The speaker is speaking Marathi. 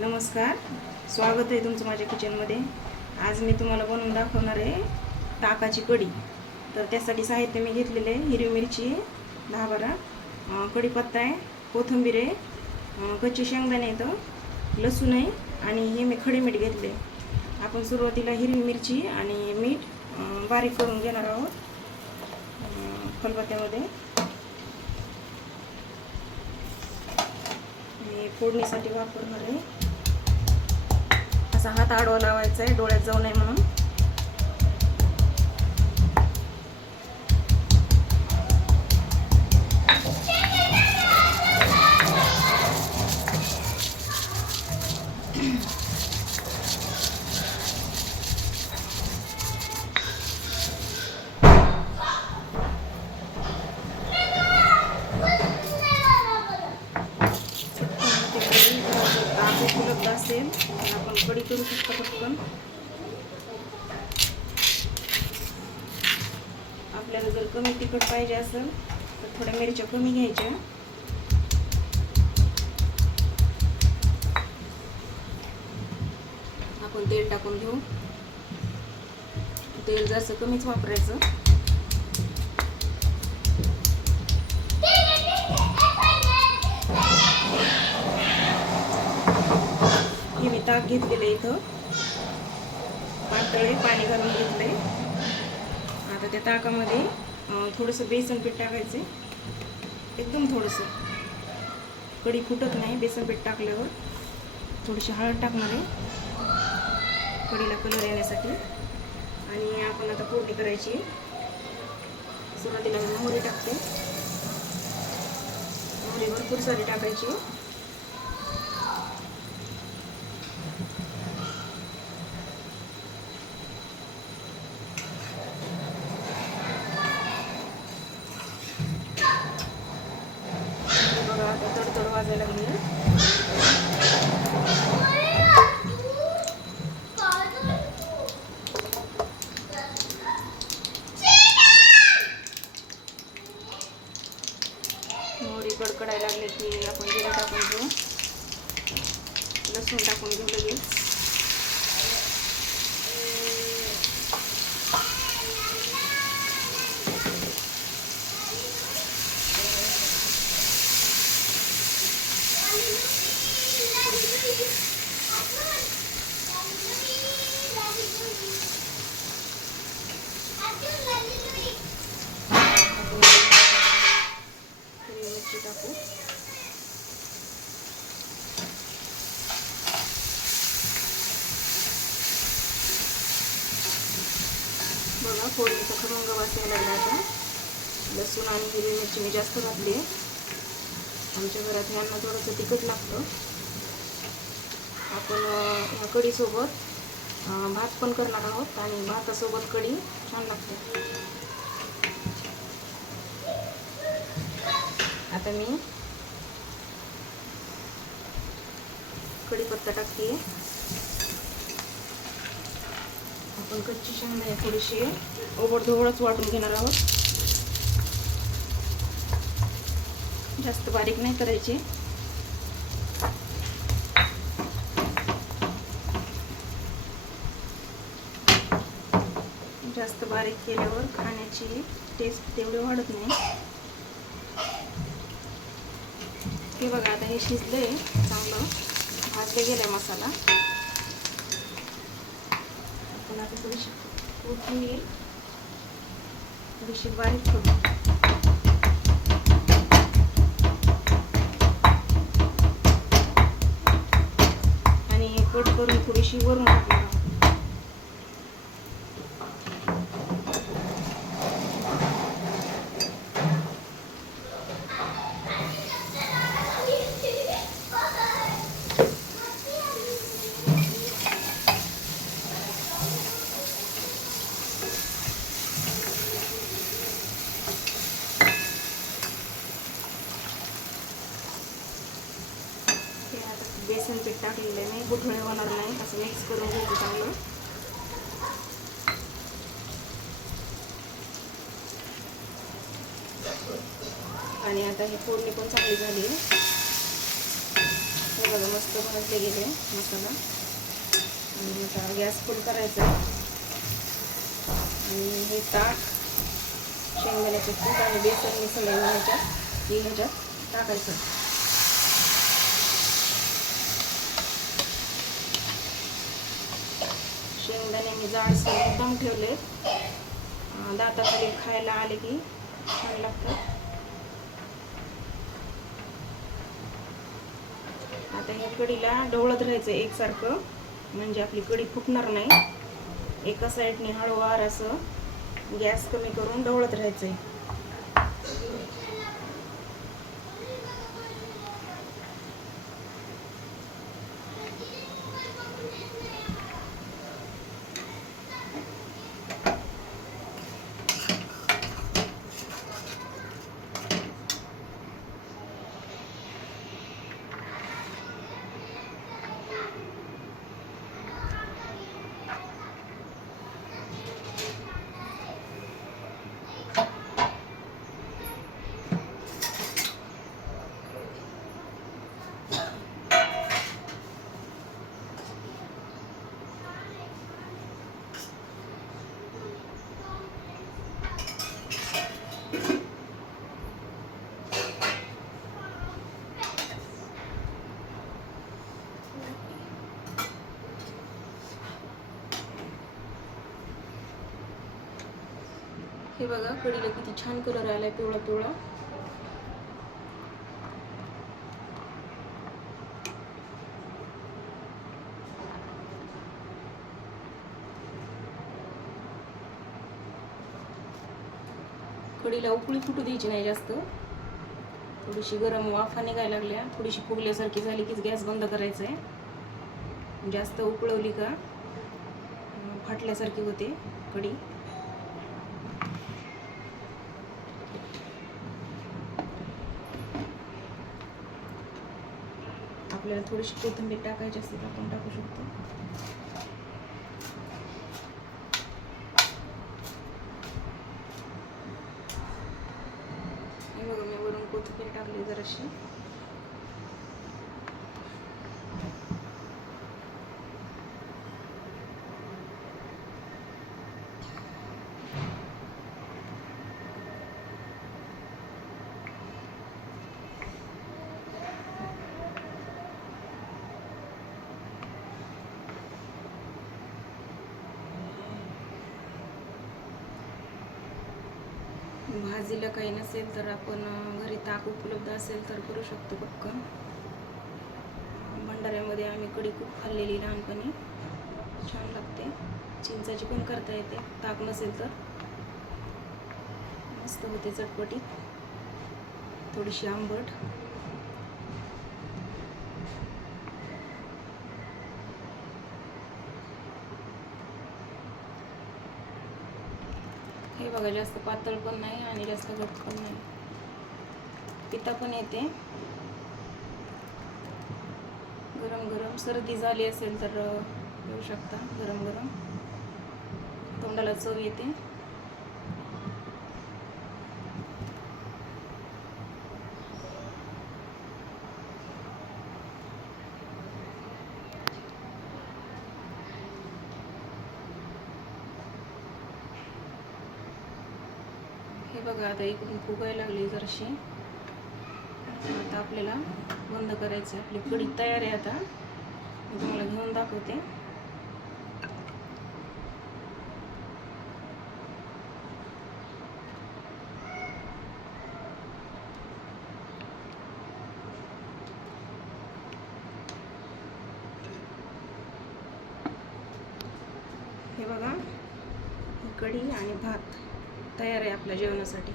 नमस्कार. स्वागत आहे तुमचं माझ्या किचनमध्ये आज मी तुम्हाला बनवून दाखवणार आहे ताकाची कढी. तर त्यासाठी साहित्य मी घेतलेले आहे हिरवी मिरची दहा बारा कढीपत्ता आहे कोथिंबीर आहे कच्चे शेंगदाणे येतं लसूण आहे आणि हे मी खडे मीठ घेतले आपण सुरुवातीला हिरवी मिरची आणि मीठ बारीक करून घेणार आहोत. अं, खलबत्त्यामध्ये. फोडणीसाठी वापरणार आहे. असा हात आडवा लावायचा आहे डोळ्यात जाऊ नये म्हणून ते कढी ताक उपलब्ध असेल तर आपण कढी करू शकतो पटकन आपल्याला जर कमी तिखट पाहिजे असेल तर थोड्या मिरच्या कमी घ्यायच्या. आपण तेल टाकून घेऊ. तेल जसं कमीच वापरायचं. हे मी ताक घेतलेलं इथं. पातळे पाणी घालून घेतलंय. आता त्या ताकामध्ये थोडंसं बेसन पीठ टाकायचं एकदम थोडंसं. कढी फुटत नाही बेसन पीठ टाकल्यावर. थोडीशी हळद टाकणार आहे. कढीला कलर येण्यासाठी. आणि आपण आता पोटी करायची सुरुवातीला मी मोहरी टाकते. मोहरी भरपूर सारी टाकायची. बघा वाजायला लागली मोहरी कडकडायला लागले की आपण जिरा टाकून घेऊ. लसूण टाकून घेऊ लगेच हिरवी मिरची टाकू. बघा फोडणीचा खरंग वाचायला लागला आता. लसूण आणि हिरवी मिरची मी जास्त घातली. आहे आमच्या घरात ह्यांना थोडंसं तिखट लागतं. आपण ह्या कढीसोबत भात पण करणार आहोत आणि भातासोबत कढी छान लागते. आता मी कढीपत्ता टाकते. आपण कच्ची शेंगदाणे थोडीशी ओबडधोबडच वाटून घेणार आहोत. जास्त बारीक नाही करायची. जास्त बारीक केल्यावर खाण्याची टेस्ट तेवढी वाढत नाही. हे बघा आता हे शिजलंय चांगलं. भाजले गेलं मसाला. आपण आता थोडीशी कोथिंबीर थोडीशी बारीक करू. आणि कट करून थोडीशी वरून टाकणार आहोत. ते आता बेसन पीठ टाकलेलं आहे मी. गुठळे होणार नाही असं मिक्स करून घेते चांगलं. आणि आता हे फोडणी पण चांगली झाली आहे. हे बघा मस्त भाजले गेले मसाला. आणि आता गॅस फुल करायचा आणि हे ताक शेंगदाण्याचे कूट आणि बेसन मिसळून ह्याच्यात हे ह्याच्यात टाकायचं शेंगदाणे मी जाडसर एकदम ठेवले. दाताखाली खायला आले की छान लागतं. आता ह्या कढीला ढवळत राहायचं एकसारखं. म्हणजे आपली कढी फुटणार नाही. एका साईडने हळूवार असं गॅस कमी करून ढवळत आहे बघा कडीला किती छान कलर आलाय पिवळा पिवळा. कडीला उकळी फुटू द्यायची नाही जास्त. थोडीशी गरम वाफा निघायला लागल्या. थोडीशी फुगल्यासारखी झाली की गॅस बंद करायचा आहे जास्त उकळवली का? फाटल्यासारखी होते कढी. आपल्याला थोडीशी कोथिंबीर टाकायची असते तर आपण टाकू शकतो. हे बघा मी वरून कोथिंबीर टाकली जराशी. भाजीला काही नसेल तर आपण घरी ताक उपलब्ध असेल तर करू शकतो पटकन भंडाऱ्यामध्ये आम्ही कढी खूप खाल्लेली लहानपणी. छान लागते. चिंचाची पण करता येते. ताक नसेल तर. मस्त होते चटपटीत. थोडीशी आंबट. हे बघा जास्त पातळ पण नाही आणि जास्त घट पण नाही. पिता पण येते. गरम गरम. सर्दी झाली असेल तर येऊ शकता गरम गरम. तोंडाला चव येते. हे बघा आता इकडून फुगायला लागली जरशी. आता आपल्याला बंद करायचं आहे. आपली कढी तयार आहे आता. मी तुम्हाला घेऊन दाखवते. हे बघा कढी आणि भात. तयार आहे आपल्या जेवणासाठी.